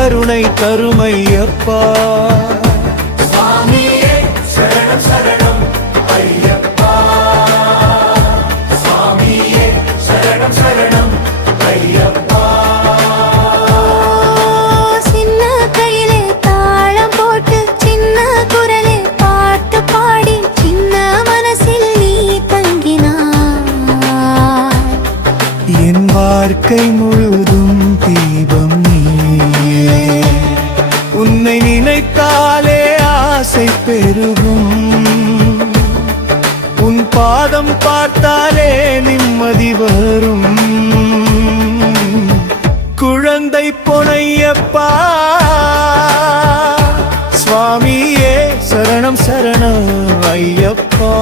கருணை தருமையப்பா. சுவாமியே சரணம் சரணம் ஐயப்பா. சுவாமியே சரணம் சரணம் ஐயப்பா. சின்ன கையிலே தாளம் போட்டு சின்ன குரலே பாட்டு பாடி சின்ன மனசில் நீ தங்கினாய். என் வாழ்க்கை முழுதும் தீபம் நீயே. உன்னை நினைத்தாலே ஆசை பெருகும். உன் பாதம் பார்த்தாலே நிம்மதி வரும். குழந்தை பொன்னையப்பா. சுவாமியே சரணம் சரணம் ஐயப்பா.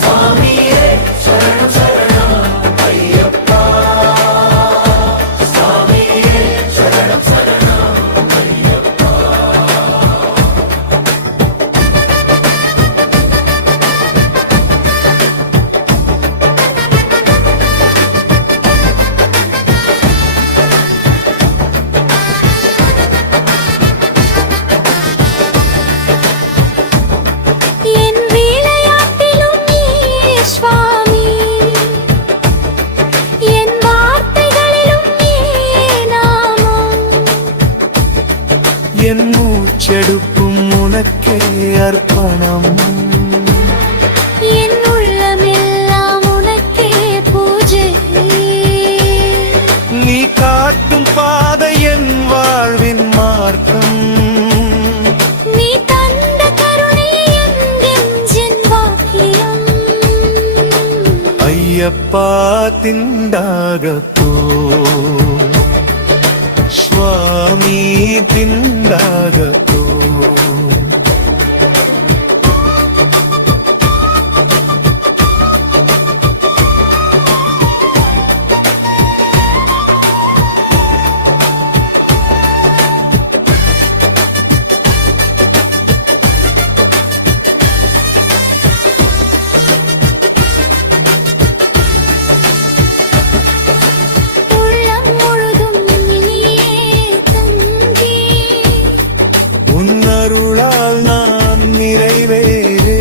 சுவாமியே சரணம் சரணம் ஐயப்பா. சுவாமியே சரணம் சரணம் ஐயப்பா. என் விளையாட்டிலும் நீயே சுவாமி, என் வார்த்தைகளிலும் நீயே நாமம். என் மூச்செடுப்பும் உனக்கே அர்ப்பணம். என் உள்ளமெல்லாம் உனக்கே பூஜை. நீ காட்டும் பாதை என் வாழ்வின் மார்க்கம். நீ தந்த கருணை என் நெஞ்சின் வாக்கியம். ஐயப்பா திண்டாகத்தோ. சுவாமி திண்டாகத்தோ. உள்ளம் முழுதும் நீயே தங்கி. உன் அருளால் நான் நிறைவேறி.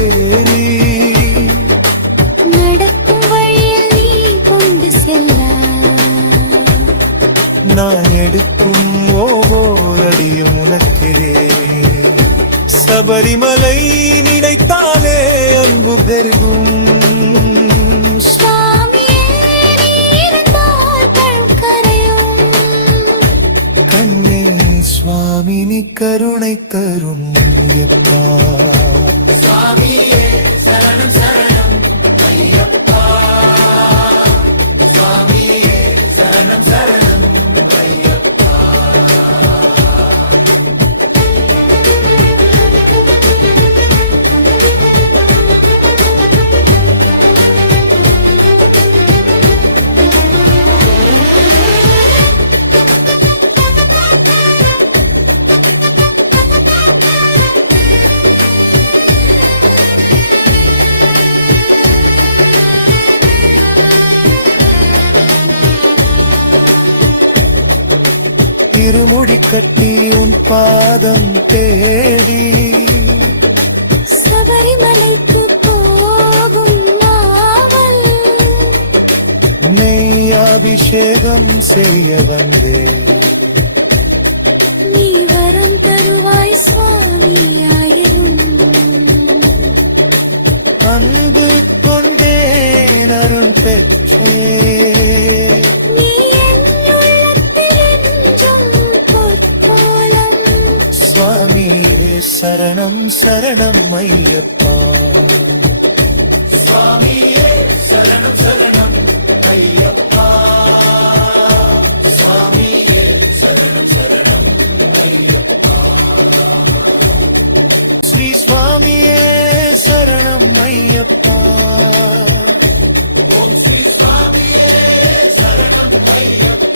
நடக்கும் வழியில் நீ கொண்டு செல்ல. நான் எடுக்கும் ஒவ்வொருடியும் உனக்கே. சபரிமலை நினைத்தாலே அன்பு பெருகும். சுவாமியே நீ இருந்தால் கண் கரையும். கண்ணே சுவாமி நீ கருணை தரும் ஐயப்பா. சுவாமியே சரணம் சரணம் ஐயப்பா. சுவாமியே சரணம் சரணம் ஐயப்பா. இருமுடி கட்டி உன் பாதம் தேடி. சபரிமலைக்கு போகும் நாவல். நெய் அபிஷேகம் செய்ய வந்தே. நீ வரம் தருவாய் சுவாமியாயினும். அன்பு கொண்டேன் அருள் பெற்றே. நீ என் உள்ளத்தில் என்றும் பொற்கோலம். சுவாமியே சரணம் சரணம் ஐயப்பா. சுவாமியே சரணம் சரணம் ஐயப்பா. சுவாமியே சரணம் சரணம் ஐயப்பா. ஸ்ரீ சுவாமியே சரணம் ஐயப்பா. ஓம் ஸ்ரீ சுவாமியே சரணம் ஐயப்பா.